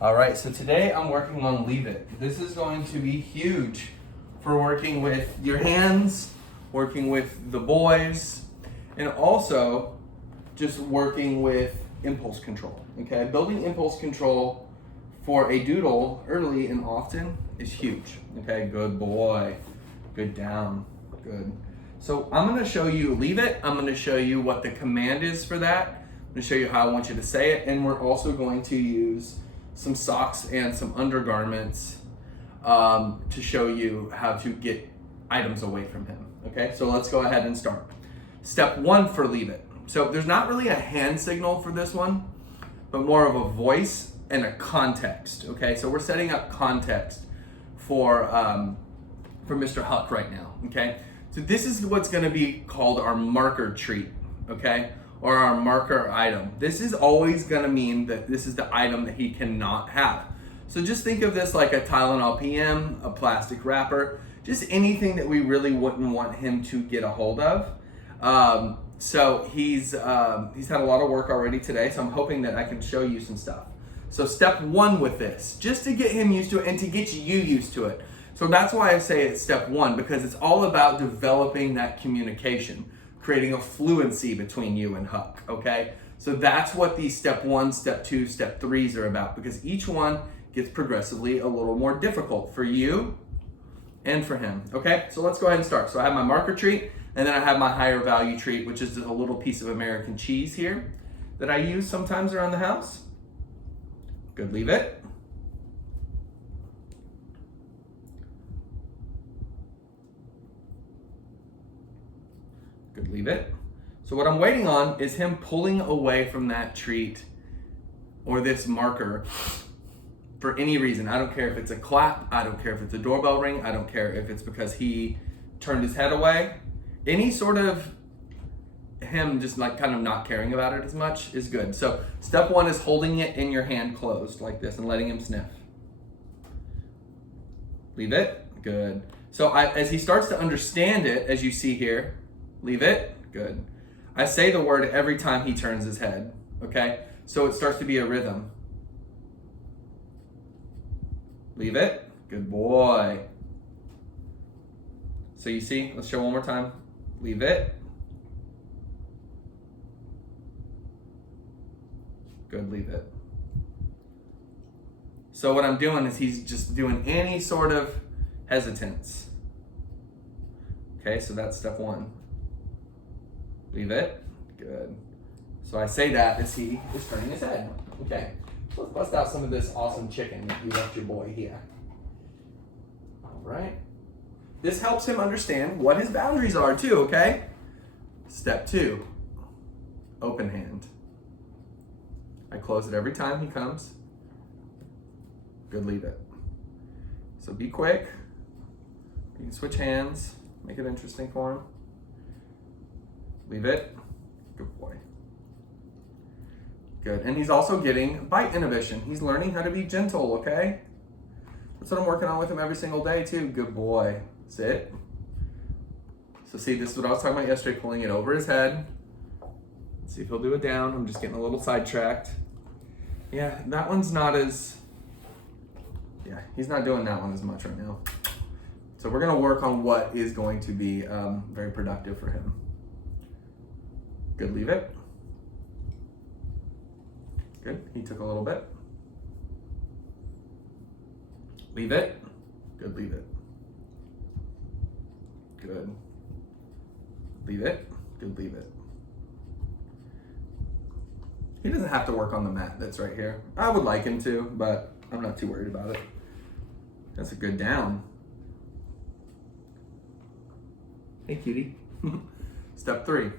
All right, so today I'm working on Leave It. This is going to be huge for working with your hands, working with the boys, and also just working with impulse control, okay? Building impulse control for a doodle early and often is huge, okay? Good boy, good down, good. So I'm gonna show you Leave It. I'm gonna show you what the command is for that. I'm gonna show you how I want you to say it, and we're also going to use some socks and some undergarments to show you how to get items away from him. Okay, so let's go ahead and start. Step 1 for Leave It. So there's not really a hand signal for this one, but more of a voice and a context. Okay, so we're setting up context for Mr. Huck right now. Okay, so this is what's going to be called our marker treat. Okay, or our marker item. This is always going to mean that this is the item that he cannot have. So just think of this like a Tylenol PM, a plastic wrapper, just anything that we really wouldn't want him to get a hold of. So he's had a lot of work already today, so I'm hoping that I can show you some stuff. So step 1 with this, just to get him used to it and to get you used to it. So that's why I say it's step 1, because it's all about developing that communication, creating a fluency between you and Huck, okay? So that's what these step 1, step 2, step 3s are about, because each one gets progressively a little more difficult for you and for him, okay? So let's go ahead and start. So I have my marker treat, and then I have my higher value treat, which is a little piece of American cheese here that I use sometimes around the house. Good, Leave It. Good, Leave It. So what I'm waiting on is him pulling away from that treat or this marker for any reason. I don't care if it's a clap, I don't care if it's a doorbell ring, I don't care if it's because he turned his head away. Any sort of him just like kind of not caring about it as much is good. So step 1 is holding it in your hand closed like this and letting him sniff. Leave It. Good. So as he starts to understand it, as you see here, Leave It. Good. I say the word every time he turns his head, okay? So it starts to be a rhythm. Leave It. Good boy. So you see, let's show one more time. Leave It. Good, Leave It. So what I'm doing is he's just doing any sort of hesitance. Okay, so that's step 1. Leave It. Good. So I say that as he is turning his head. Okay, so let's bust out some of this awesome chicken that you left your boy here. All right. This helps him understand what his boundaries are too, okay? Step 2, open hand. I close it every time he comes. Good, Leave It. So be quick. You can switch hands, make it interesting for him. Leave It. Good boy. Good. And he's also getting bite inhibition. He's learning how to be gentle, okay? That's what I'm working on with him every single day too. Good boy. Sit. So see, this is what I was talking about yesterday, pulling it over his head. Let's see if he'll do it down. I'm just getting a little sidetracked. Yeah, that one's not as, yeah, he's not doing that one as much right now. So we're gonna work on what is going to be very productive for him. Good, Leave It. Good, he took a little bit. Leave It. Good, Leave It. Good. Leave It. Good, Leave It. He doesn't have to work on the mat that's right here. I would like him to, but I'm not too worried about it. That's a good down. Hey, cutie. Step 3,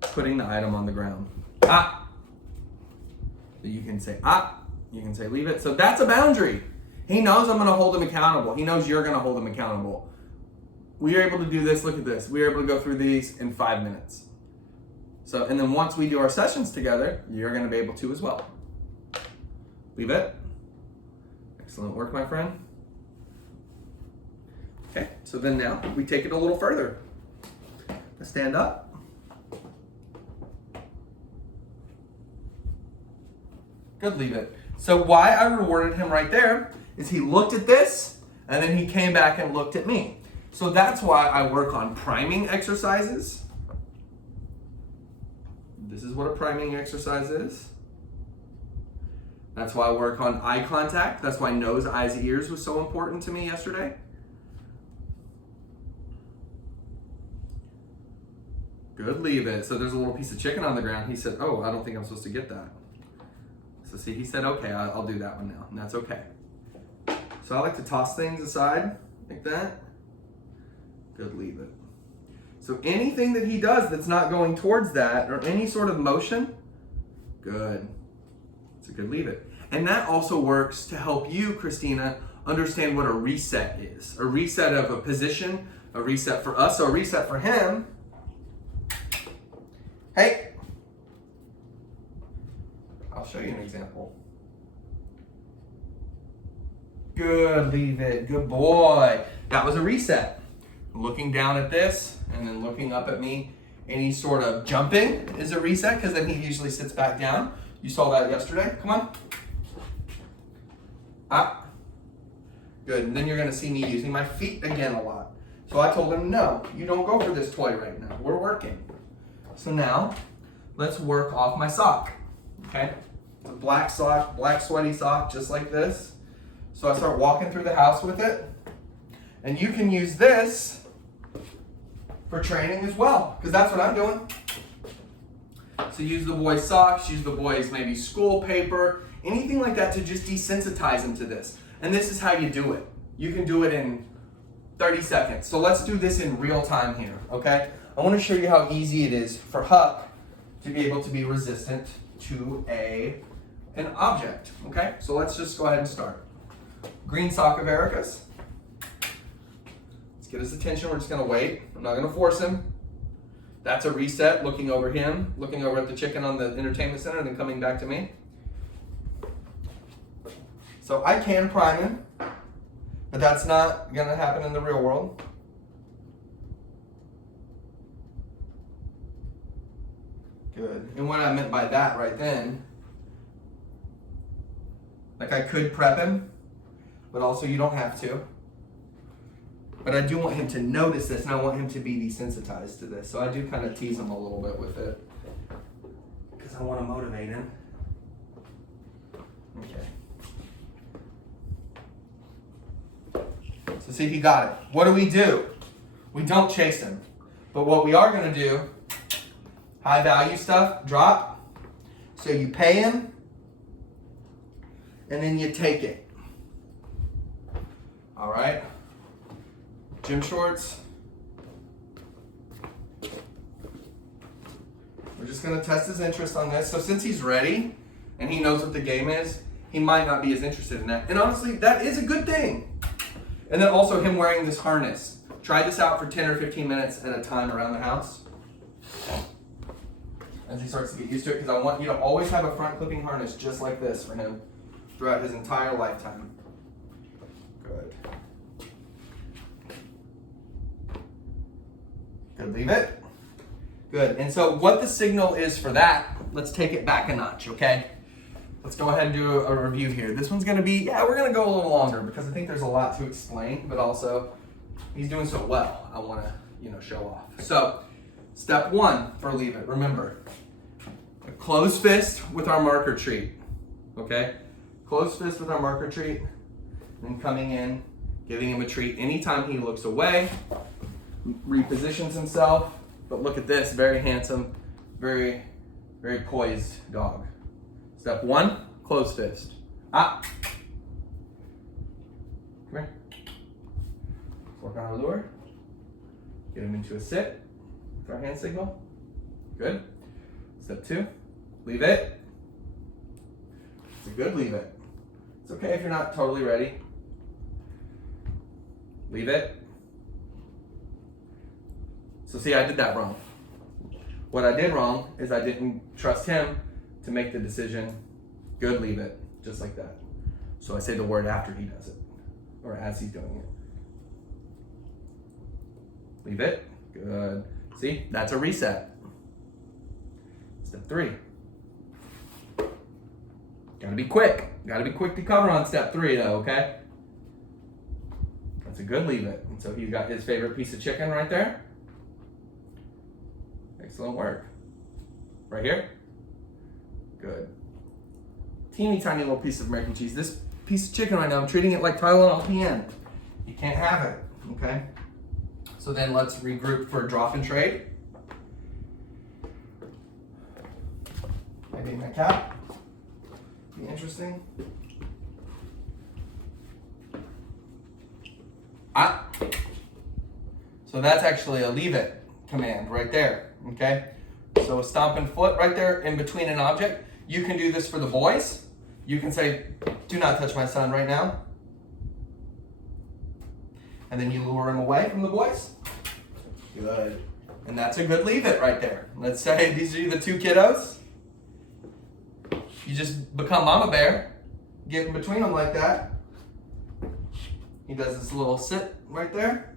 putting the item on the ground. Ah. You can say ah. You can say Leave It. So that's a boundary. He knows I'm going to hold him accountable. He knows you're going to hold him accountable. We are able to do this. Look at this. We are able to go through these in 5 minutes. So, and then once we do our sessions together, you're going to be able to as well. Leave It. Excellent work, my friend. Okay, so then now we take it a little further. Let's stand up. Good, Leave It. So why I rewarded him right there is he looked at this and then he came back and looked at me. So that's why I work on priming exercises. This is what a priming exercise is. That's why I work on eye contact. That's why nose, eyes, ears was so important to me yesterday. Good, leave it. So there's a little piece of chicken on the ground. He said, oh, I don't think I'm supposed to get that. So see, he said, okay, I'll do that one now, and that's okay. So I like to toss things aside like that. Good, leave it. So anything that he does that's not going towards that or any sort of motion, good. It's a good, leave it. And that also works to help you, Christina, understand what a reset is. A reset of a position, a reset for us, so a reset for him. Hey, I'll show you an example. Good, leave it, good boy. That was a reset. Looking down at this and then looking up at me. Any sort of jumping is a reset because then he usually sits back down. You saw that yesterday. Come on. Ah. Good. And then you're going to see me using my feet again a lot. So I told him, no, you don't go for this toy right now. We're working. So now let's work off my sock. Okay? It's a black sock, black sweaty sock, just like this. So I start walking through the house with it. And you can use this for training as well, because that's what I'm doing. So use the boys' socks, use the boys' maybe school paper, anything like that to just desensitize them to this. And this is how you do it. You can do it in 30 seconds. So let's do this in real time here, okay? I want to show you how easy it is for Huck to be able to be resistant to an object, okay? So let's just go ahead and start. Green sock of Erica's. Let's get his attention. We're just going to wait. I'm not going to force him. That's a reset, looking over him, looking over at the chicken on the entertainment center, and then coming back to me. So I can prime him, but that's not going to happen in the real world. Good. And what I meant by that right then, like I could prep him, but also you don't have to. But I do want him to notice this, and I want him to be desensitized to this. So I do kind of tease him a little bit with it, because I want to motivate him. Okay. So see, he got it. What do? We don't chase him. But what we are going to do, high value stuff, drop. So you pay him, and then you take it. All right? Gym shorts. We're just going to test his interest on this. So since he's ready and he knows what the game is, he might not be as interested in that. And honestly, that is a good thing. And then also him wearing this harness. Try this out for 10 or 15 minutes at a time around the house as he starts to get used to it, because I want you to always have a front clipping harness just like this for him throughout his entire lifetime. Good. Good, leave it. Good, and so what the signal is for that, let's take it back a notch, okay? Let's go ahead and do a review here. This one's gonna be, we're gonna go a little longer because I think there's a lot to explain, but also he's doing so well, I wanna, show off. So, step one for leave it, remember, a closed fist with our marker treat, okay? Closed fist with our marker treat, and coming in, giving him a treat anytime he looks away, repositions himself, but look at this, very handsome, very, very poised dog. Step one, closed fist. Come here. Work on our lure. Get him into a sit with our hand signal. Good. Step two, leave it. It's a good leave it. It's okay if you're not totally ready. Leave it. So see, I did that wrong. What I did wrong is I didn't trust him to make the decision. Good, leave it. Just like that. So I say the word after he does it, or as he's doing it. Leave it. Good. See, that's a reset. Step three. Gotta be quick. Gotta be quick to cover on step 3 though, okay? That's a good leave it. And so he's got his favorite piece of chicken right there. Excellent work. Right here. Good. Teeny tiny little piece of American cheese. This piece of chicken right now, I'm treating it like Tylenol PN. You can't have it, okay? So then let's regroup for drop and trade. Maybe my cap. Be interesting. Ah. So that's actually a leave it command right there, okay? So a stomping foot right there in between an object. You can do this for the boys. You can say, do not touch my son right now. And then you lure him away from the boys. Good. And that's a good leave it right there. Let's say these are the 2 kiddos. You just become mama bear. Get in between them like that. He does this little sit right there.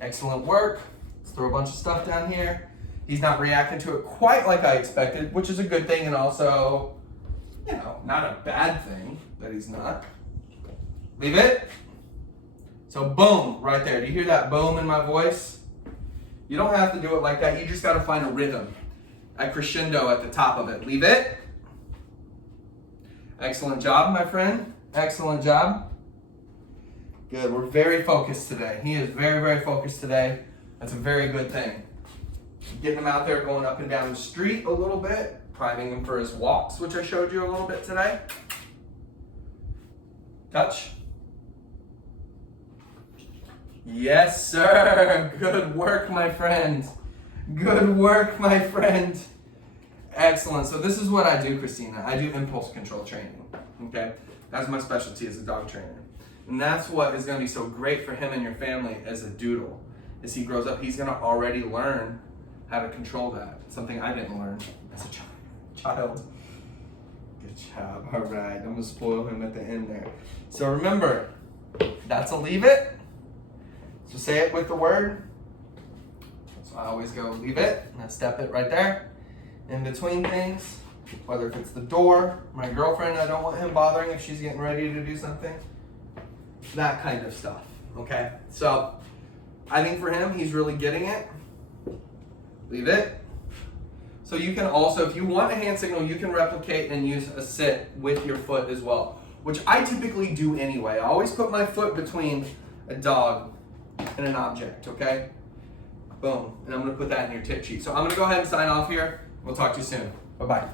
Excellent work. Let's throw a bunch of stuff down here. He's not reacting to it quite like I expected, which is a good thing and also, you know, not a bad thing that he's not. Leave it. So boom, right there. Do you hear that boom in my voice? You don't have to do it like that. You just got to find a rhythm, a crescendo at the top of it. Leave it. Excellent job, my friend. Excellent job. Good. We're very focused today. He is very, very focused today. That's a very good thing. Getting him out there going up and down the street a little bit, priming him for his walks, which I showed you a little bit today. Touch. Yes, sir. Good work, my friend. Good work, my friend. Excellent. So this is what I do, Christina. I do impulse control training. Okay? That's my specialty as a dog trainer. And that's what is going to be so great for him and your family as a doodle. As he grows up, he's going to already learn how to control that. Something I didn't learn as a child. Good job. All right. I'm going to spoil him at the end there. So remember, that's a leave it. So say it with the word. So I always go leave it, and I step it right there. In between things, whether if it's the door, my girlfriend, I don't want him bothering if she's getting ready to do something. That kind of stuff, okay? So I think for him, he's really getting it. Leave it. So you can also, if you want a hand signal, you can replicate and use a sit with your foot as well, which I typically do anyway. I always put my foot between a dog and an object, okay? Boom. And I'm going to put that in your tip sheet. So I'm going to go ahead and sign off here. We'll talk to you soon. Bye-bye.